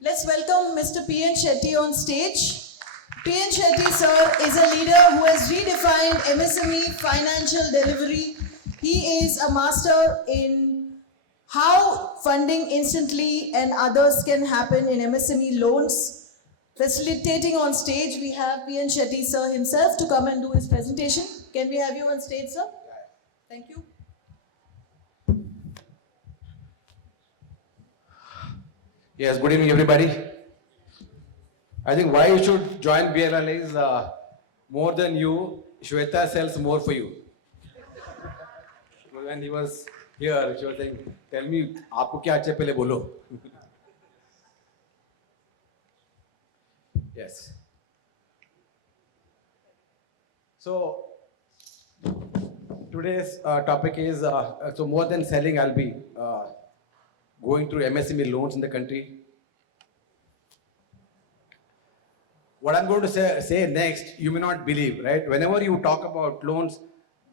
Let's welcome Mr. P.N. Shetty on stage. P.N. Shetty, sir, is a leader who has redefined MSME financial delivery. He is a master in how funding instantly and others can happen in MSME loans. Facilitating on stage, we have P.N. Shetty, sir, himself to come and do his presentation. Can we have you on stage, sir? Thank you. Yes, good evening, everybody. I think why you should join BLL is more than you, Shweta sells more for you. When he was here, she was saying, tell me, आपको क्या अच्छे पहले बोलो. Yes. So, today's topic is, so more than selling, I'll be going through MSME loans in the country. What I'm going to say next, you may not believe, right? Whenever you talk about loans,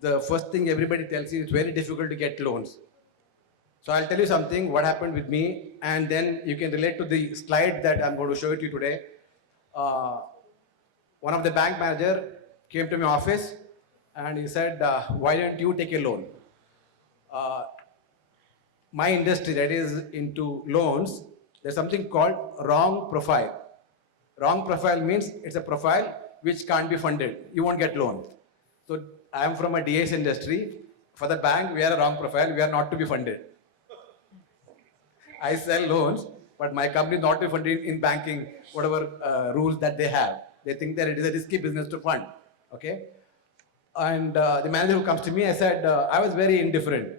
the first thing everybody tells you, it's very difficult to get loans. So I'll tell you something, what happened with me, and then you can relate to the slide that I'm going to show it to you today. One of the bank manager came to my office and he said, why don't you take a loan? My industry, that is into loans, there's something called wrong profile. Wrong profile means it's a profile which can't be funded. You won't get loan. So I am from a DS industry. For the bank, we are a wrong profile. We are not to be funded. I sell loans, but my company is not to be funded in banking, whatever rules that they have. They think that it is a risky business to fund. Okay? And the manager who comes to me, I said, I was very indifferent.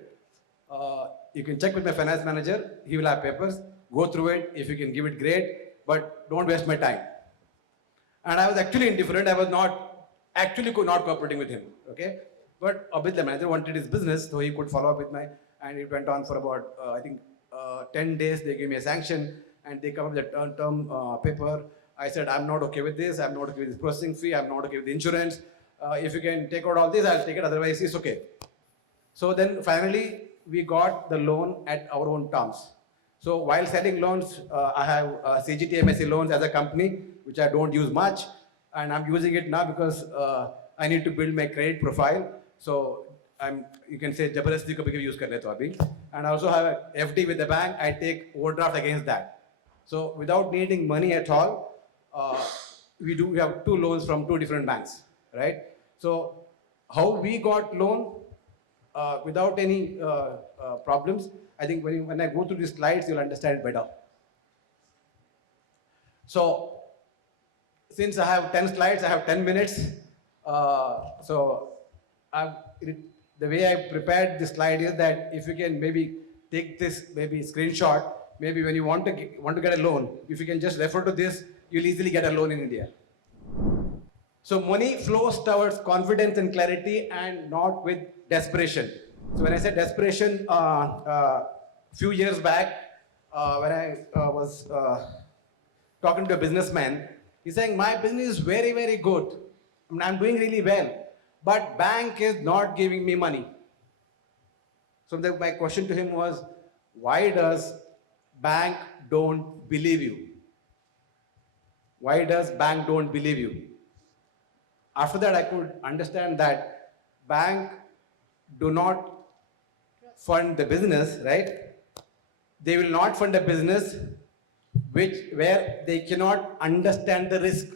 You can check with my finance manager. He will have papers. Go through it. If you can give it, great. But don't waste my time. And I was actually indifferent. I was not cooperating with him. Okay? But obviously the manager wanted his business, so he could follow up with my, and it went on for about, I think, 10 days. They gave me a sanction and they come up with the term paper. I said, I'm not okay with this. I'm not okay with this processing fee. I'm not okay with the insurance. If you can take out all this, I'll take it. Otherwise, it's okay. So then finally, we got the loan at our own terms. So while selling loans, I have CGT MSE loans as a company, which I don't use much. And I'm using it now because I need to build my credit profile. So you can say, Jabarasti ko bhi use karne to abhi. And I also have a FD with the bank. I take overdraft against that. So without needing money at all, we have two loans from two different banks, right? So how we got loan without any problems, I think when I go through these slides, you'll understand it better. So since I have 10 slides, I have 10 minutes. The way I prepared this slide is that if you can maybe take this screenshot, maybe when you want to get a loan, if you can just refer to this, you'll easily get a loan in India. So money flows towards confidence and clarity and not with desperation. So when I said desperation, few years back, when I was talking to a businessman, he's saying, my business is very, very good. I mean, I'm doing really well, but bank is not giving me money. So my question to him was, why does bank don't believe you? Why does bank don't believe you? After that, I could understand that bank do not fund the business, right? They will not fund a business where they cannot understand the risk.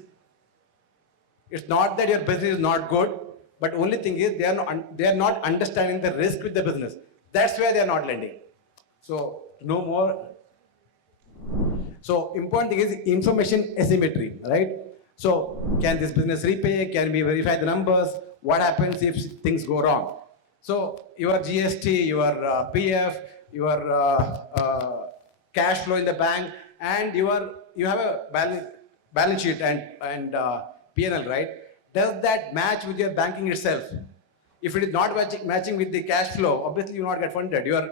It's not that your business is not good, but only thing is they are not understanding the risk with the business. That's where they are not lending. So no more. So important thing is information asymmetry, right? So can this business repay? Can we verify the numbers? What happens if things go wrong? So your GST, your PF, your cash flow in the bank, and you have a balance sheet and P&L, right? Does that match with your banking itself? If it is not matching with the cash flow, obviously you will not get funded. Your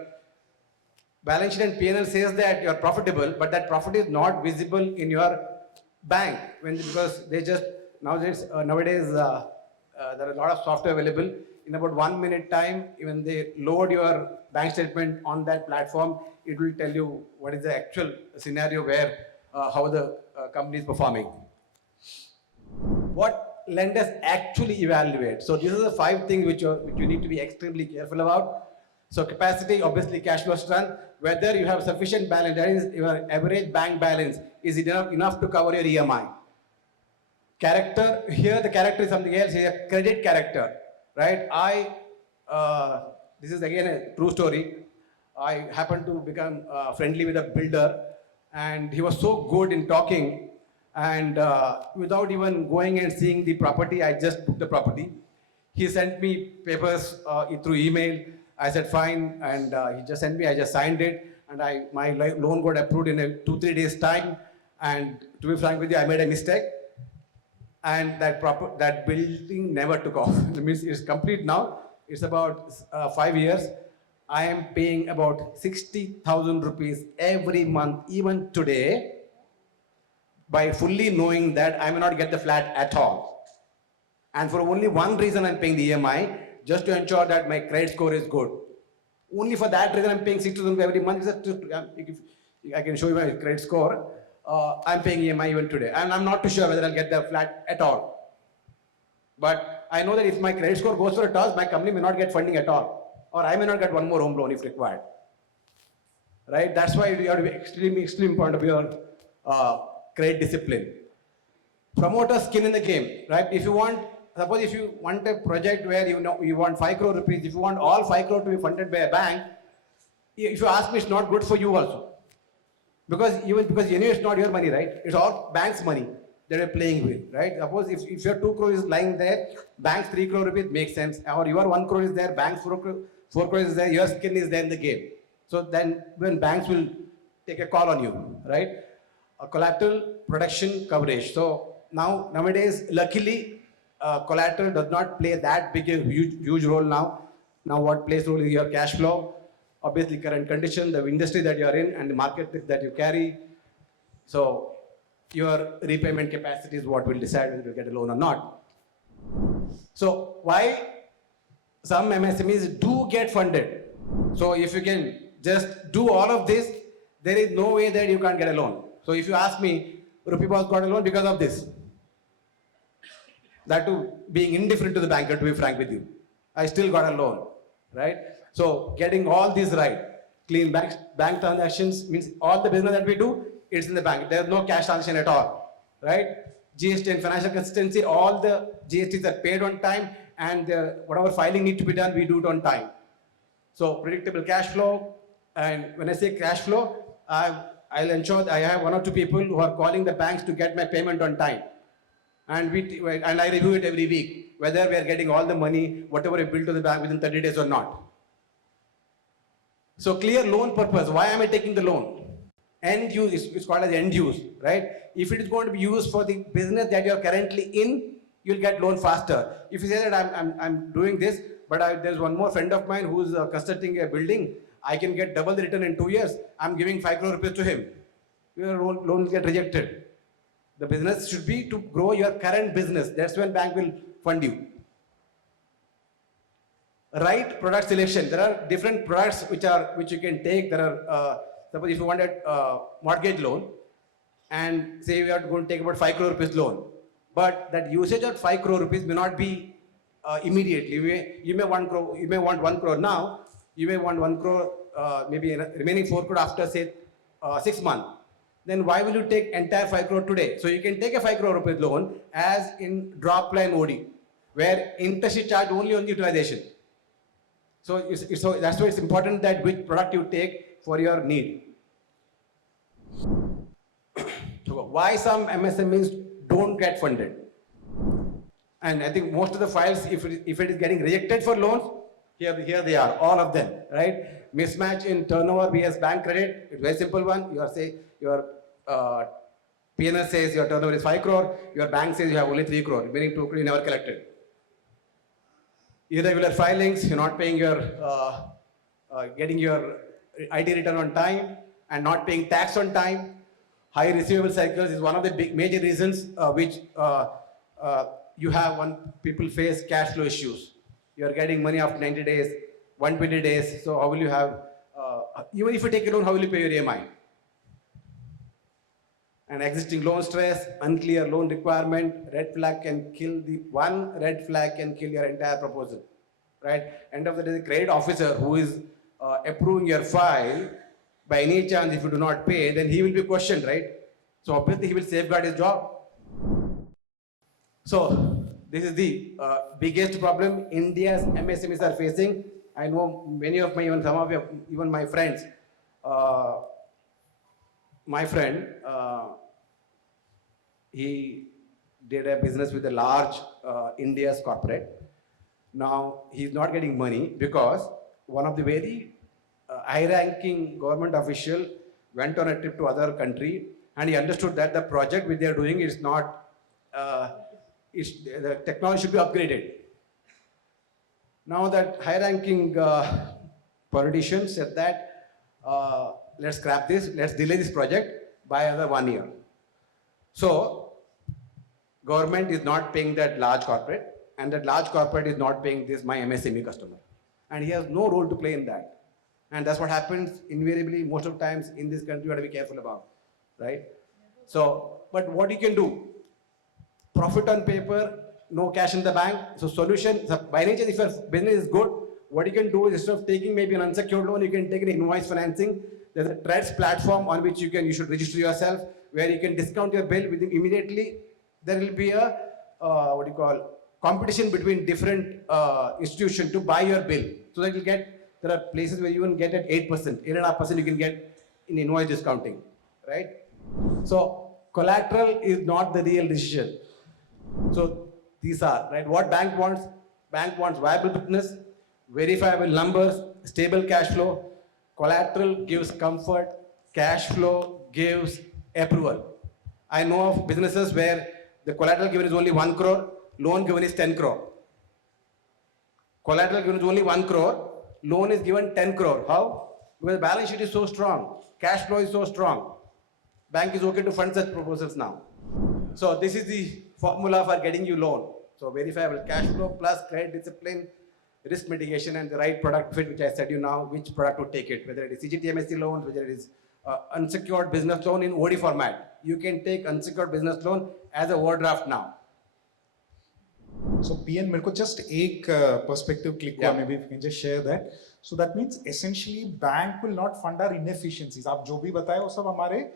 balance sheet and P&L says that you are profitable, but that profit is not visible in your bank because they just nowadays there are a lot of software available. In about 1 minute time, even they load your bank statement on that platform, it will tell you what is the actual scenario where how the company is performing. What lenders actually evaluate. So these are the 5 things which you need to be extremely careful about. So capacity, obviously cash flow strength, whether you have sufficient balance, that is your average bank balance, is it enough to cover your EMI. Character, here the character is something else, here credit character, right? This is again a true story. I happened to become friendly with a builder, and he was so good in talking, and without even going and seeing the property, I just booked the property. He sent me papers through email. I said fine, and he just sent me. I just signed it, and my loan got approved in 2-3 days time. And to be frank with you, I made a mistake, and that building never took off. It means it's complete now. It's about 5 years. I am paying about 60,000 rupees every month, even today, by fully knowing that I may not get the flat at all. And for only one reason I'm paying the EMI, just to ensure that my credit score is good. Only for that reason I'm paying 60,000 every month. I can show you my credit score. I'm paying EMI even today. And I'm not too sure whether I'll get the flat at all. But I know that if my credit score goes for a toss, my company may not get funding at all. Or I may not get one more home loan if required. Right? That's why you have to be extremely important of your credit discipline. Promoter skin in the game, right? Suppose if you want a project where you want 5 crore rupees, if you want all 5 crore to be funded by a bank, if you ask me, it's not good for you also. Because anyway, it's not your money, right? It's all bank's money that you're playing with, right? Suppose if your 2 crore is lying there, bank's 3 crore rupees makes sense, or your 1 crore is there, bank's 4 crore is there, your skin is there in the game. So then when banks will take a call on you, right? A collateral protection coverage. So nowadays, luckily, collateral does not play that big a huge role now. Now what plays role is your cash flow, obviously current condition, the industry that you are in, and the market that you carry. So your repayment capacity is what will decide whether you get a loan or not. So why some MSMEs do get funded? So if you can just do all of this, there is no way that you can't get a loan. So if you ask me, RupeeBoss got a loan because of this. That too, being indifferent to the banker, to be frank with you. I still got a loan, right? So getting all these right, clean bank transactions means all the business that we do, it's in the bank. There's no cash transaction at all, right? GST and financial consistency, all the GSTs are paid on time, and whatever filing need to be done, we do it on time. So predictable cash flow, and when I say cash flow, I'll ensure that I have 1 or 2 people who are calling the banks to get my payment on time. And I review it every week, whether we are getting all the money, whatever we bill to the bank within 30 days or not. So clear loan purpose. Why am I taking the loan? End use is called as end use, right? If it is going to be used for the business that you are currently in, you'll get loan faster. If you say that I'm doing this, but there's one more friend of mine who's constructing a building, I can get double the return in 2 years. I'm giving 5 crore rupees to him. Your loan will get rejected. The business should be to grow your current business. That's when bank will fund you. Right product selection. There are different products which you can take. There are suppose if you want a mortgage loan, and say we are going to take about 5 crore rupees loan, but that usage of 5 crore rupees may not be immediately. You may want 1 crore now. You may want 1 crore, maybe remaining 4 crore after say 6 months. Then why will you take entire 5 crore today? So you can take a 5 crore rupees loan as in drop line OD, where interest is charged only on the utilization. So that's why it's important that which product you take for your need. Why some MSMEs don't get funded? And I think most of the files, if it is getting rejected for loans, here they are, all of them, right? Mismatch in turnover vs bank credit. It's a very simple one. Your PNS says your turnover is 5 crore, your bank says you have only 3 crore, meaning 2 crore you never collected. Irregular filings, you're not paying your, getting your IT return on time and not paying tax on time. High receivable cycles is one of the major reasons which you have when people face cash flow issues. You are getting money after 90 days, 120 days, so how will you have, even if you take a loan, how will you pay your EMI? And existing loan stress, unclear loan requirement, red flag can kill one red flag can kill your entire proposal, right? End of the day, the credit officer who is approving your file, by any chance, if you do not pay, then he will be questioned, right? So obviously he will safeguard his job. So this is the biggest problem India's MSMEs are facing. I know many of my, even some of your, even my friends, my friend, he did a business with a large India's corporate. Now he's not getting money because one of the very high-ranking government official went on a trip to other country and he understood that the project which they are doing is not, the technology should be upgraded. Now that high-ranking politician said that let's scrap this, let's delay this project by another 1 year. So government is not paying that large corporate and that large corporate is not paying this my MSME customer. And he has no role to play in that. And that's what happens invariably most of the times in this country. You have to be careful about, right? So, but what you can do, profit on paper, no cash in the bank. So solution, so by nature, if your business is good, what you can do is instead of taking maybe an unsecured loan, you can take an invoice financing. There's a TREDS platform on which you should register yourself, where you can discount your bill within immediately. There will be a, competition between different institutions to buy your bill. So that you get, there are places where you can get at 8%, 8.5% you can get in invoice discounting, right? So collateral is not the real decision. So these are, right, what bank wants viable business, verifiable numbers, stable cash flow. Collateral gives comfort, cash flow gives approval. I know of businesses where the collateral given is only 1 crore, loan given is 10 crore. Collateral given is only 1 crore, loan is given 10 crore. How? Because the balance sheet is so strong, cash flow is so strong. Bank is okay to fund such proposals now. So this is the formula for getting you loan. So verifiable cash flow plus credit discipline, risk mitigation and the right product fit, which I said you now, which product to take it, whether it is CGTMSC loans, whether it is unsecured business loan in OD format. You can take unsecured business loan as a overdraft now. So PN, मेरे को just एक perspective click हुआ, maybe if you can just share that. So that means essentially bank will not fund our inefficiencies. आप जो भी बताए वो सब हमारे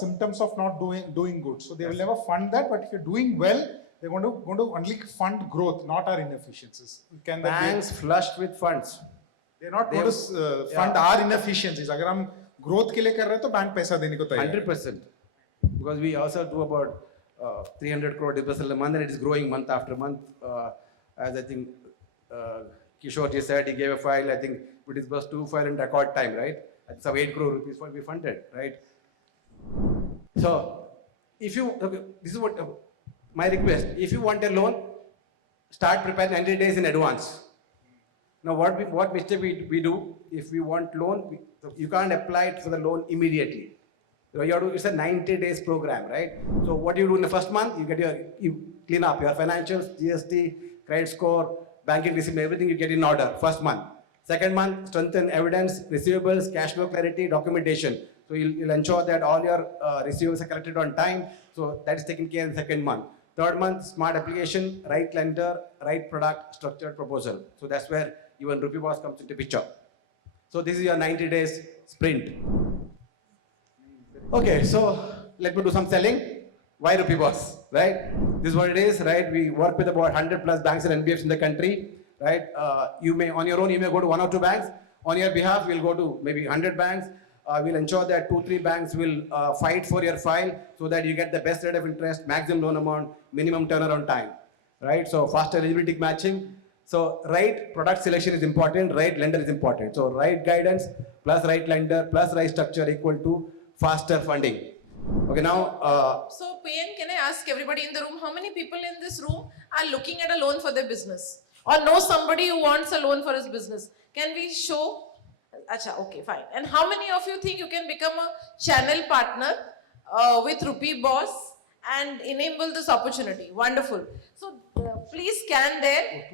symptoms of not doing good. So they will never fund that, but if you're doing well, they're going to only fund growth, not our inefficiencies. Can Banks flushed with funds. They're not going to fund our inefficiencies. अगर हम growth के लिए कर रहे हैं तो bank पैसा देने को तैयार है. 100%. Because we also do about 300 crore disbursal a month and it is growing month after month. As I think Kishore ji said, he gave a file, I think we disbursed 2 files in record time, right? That's some 8 crore rupees what we funded, right? So, if you, this is what, my request, if you want a loan, start preparing 90 days in advance. Now what mistake we do, if we want loan, you can't apply it for the loan immediately. You have to, it's a 90 days program, right? So what you do in the first month, you clean up your financials, GST, credit score, banking receipt, everything you get in order, first month. Second month, strengthen evidence, receivables, cash flow clarity, documentation. So you'll ensure that all your receivables are collected on time. So that is taken care in the second month. Third month, smart application, right lender, right product, structured proposal. So that's where even RupeeBoss comes into picture. So this is your 90 days sprint. Okay, so let me do some selling. Why RupeeBoss, right? This is what it is, right? We work with about 100 plus banks and NBFCs in the country, right? You may, on your own, you may go to 1 or 2 banks. On your behalf, we'll go to maybe 100 banks. We'll ensure that 2-3 banks will fight for your file so that you get the best rate of interest, maximum loan amount, minimum turnaround time, right? So faster eligibility matching. So right product selection is important, right lender is important. So right guidance plus right lender plus right structure equal to faster funding. Okay, now. So PN, can I ask everybody in the room, how many people in this room are looking at a loan for their business? Or know somebody who wants a loan for his business? Can we show? Acha, okay, fine. And how many of you think you can become a channel partner with RupeeBoss and enable this opportunity? Wonderful. So please scan there.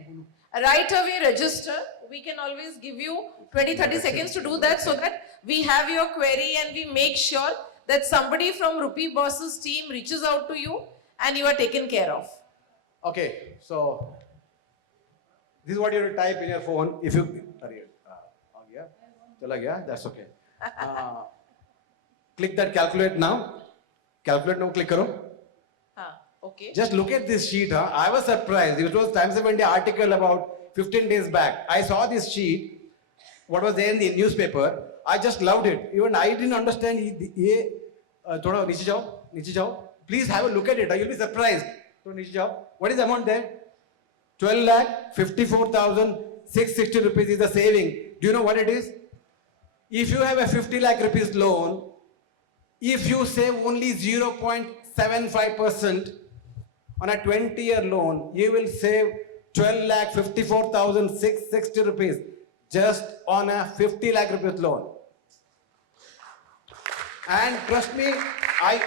Right away register. We can always give you 20-30 seconds to do that so that we have your query and we make sure that somebody from Rupee Boss's team reaches out to you and you are taken care of. Okay, so this is what you have to type in your phone. If you, sorry, chala gaya, that's okay. Click that calculate now. Calculate now, click karo. Okay. Just look at this sheet. I was surprised. It was Times of India article about 15 days back. I saw this sheet, what was there in the newspaper. I just loved it. Even I didn't understand. Thoda niche jao. Please have a look at it. You'll be surprised. Thoda niche jao. What is the amount there? 12,54,660 rupees is the saving. Do you know what it is? If you have a 50 lakh rupees loan, if you save only 0.75% on a 20-year loan, you will save 12,54,660 rupees just on a 50 lakh rupees loan. And trust me, I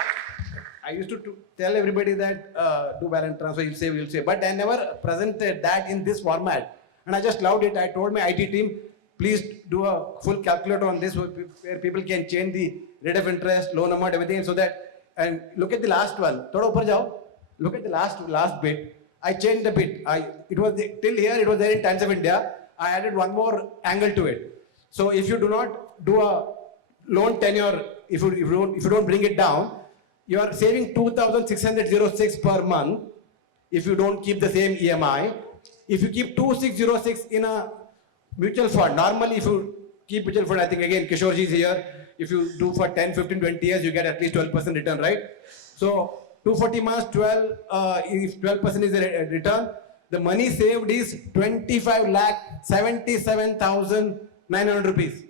used to tell everybody that do balance transfer, you'll save. But I never presented that in this format. And I just loved it. I told my IT team, please do a full calculator on this where people can change the rate of interest, loan amount, everything, so that, and look at the last one. Thoda upar jao. Look at the last bit. I changed a bit. It was till here, it was there in Times of India. I added one more angle to it. So if you do not do a loan tenure, if you don't bring it down, you are saving 2,606 per month if you don't keep the same EMI. If you keep 2,606 in a mutual fund, normally if you keep mutual fund, I think again Kishorji is here. If you do for 10, 15, 20 years, you get at least 12% return, right? So 240 months, if 12% is a return, the money saved is 25,77,900 rupees.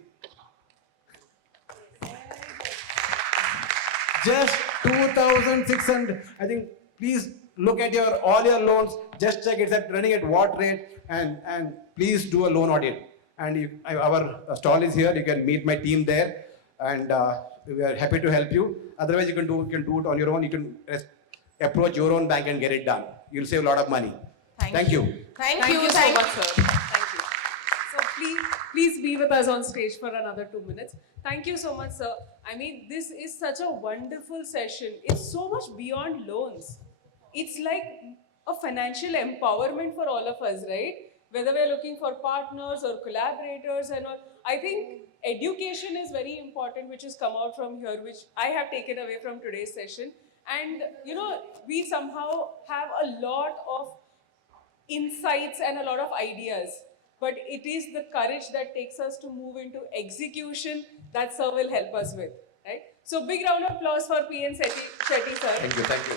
Just 2,600. I think please look at all your loans. Just check it's running at what rate, and please do a loan audit. And our stall is here. You can meet my team there, and we are happy to help you. Otherwise, you can do it on your own. You can approach your own bank and get it done. You'll save a lot of money. Thank you. Thank you so much, sir. Thank you. So please be with us on stage for another 2 minutes. Thank you so much, sir. I mean, this is such a wonderful session. It's so much beyond loans. It's like a financial empowerment for all of us, right? Whether we're looking for partners or collaborators and all. I think education is very important, which has come out from here, which I have taken away from today's session. And, we somehow have a lot of insights and a lot of ideas. But it is the courage that takes us to move into execution that sir will help us with, right? So big round of applause for PN Shetty, sir. Thank you. Thank you.